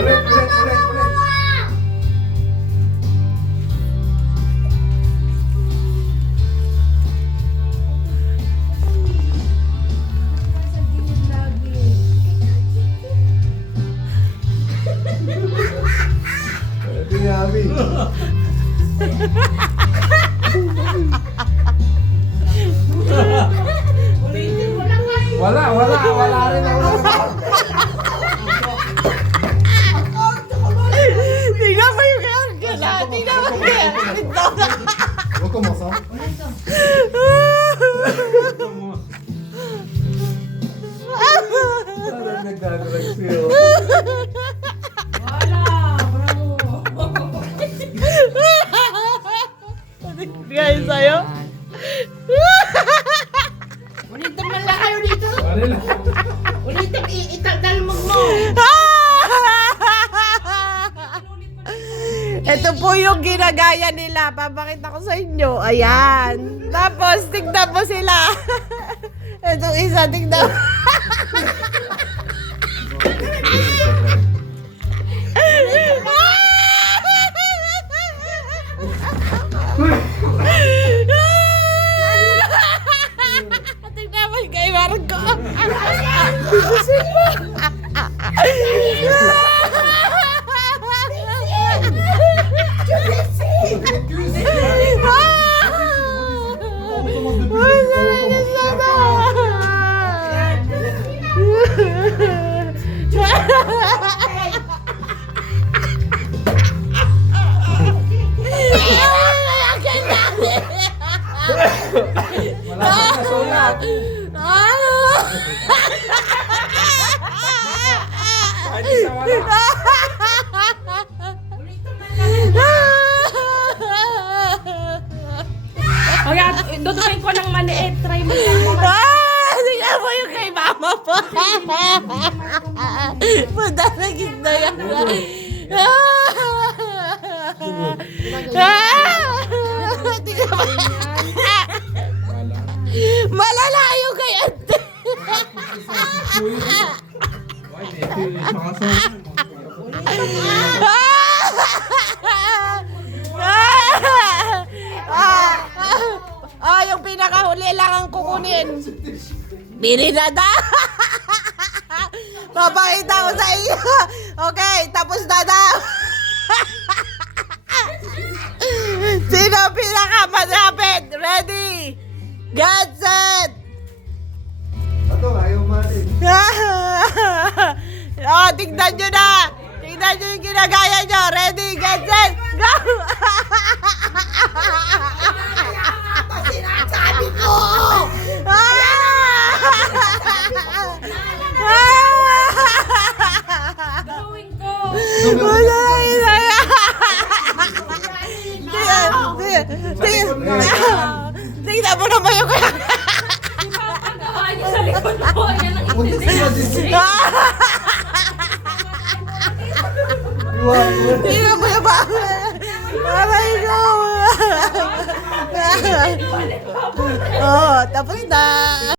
Ulit, ulit, ulit, ulit. Ito nga, Abi. Wala rin ako. Tingnan mo yung gala. Tingnan mo yung gala. Huwag kang masa. Parang nagdadrag siya. Guys, sa'yo? Ulitin man lang kayo dito. Pare lang. Ulitin, itagdalmag mo. Ito po yung ginagaya nila. Papakita ko sa inyo. Ayan. Tapos, tignan mo sila. Itong isa, tignan mo. Tignan mo yung kay Marco. Malapit na sulat. Kahit isa wala. O yan, dudukin ko ng maliit. Try mo lang. Tingnan mo yung kay mama po. Punta na gitna yan. Tingnan mo. Malala yung kay ate. Yung pinakahuli lang ang kukunin. Bili na da. Papakita ko sa iyo. Okay, tapos na daw. Sino pinakamalapit? Ready? Get set! Ito, ayaw matin. Tignan nyo na! Tignan nyo yung ginagaya nyo! Ready, get set, go! Sinasabi ko! Gawin ko! Wala na tignan mo naman yung kaya. Pagawa niyo sa likod ko. Yan ang Punta sila dito. Tignan mo yung ba? Aray ko. Oh, tapos na.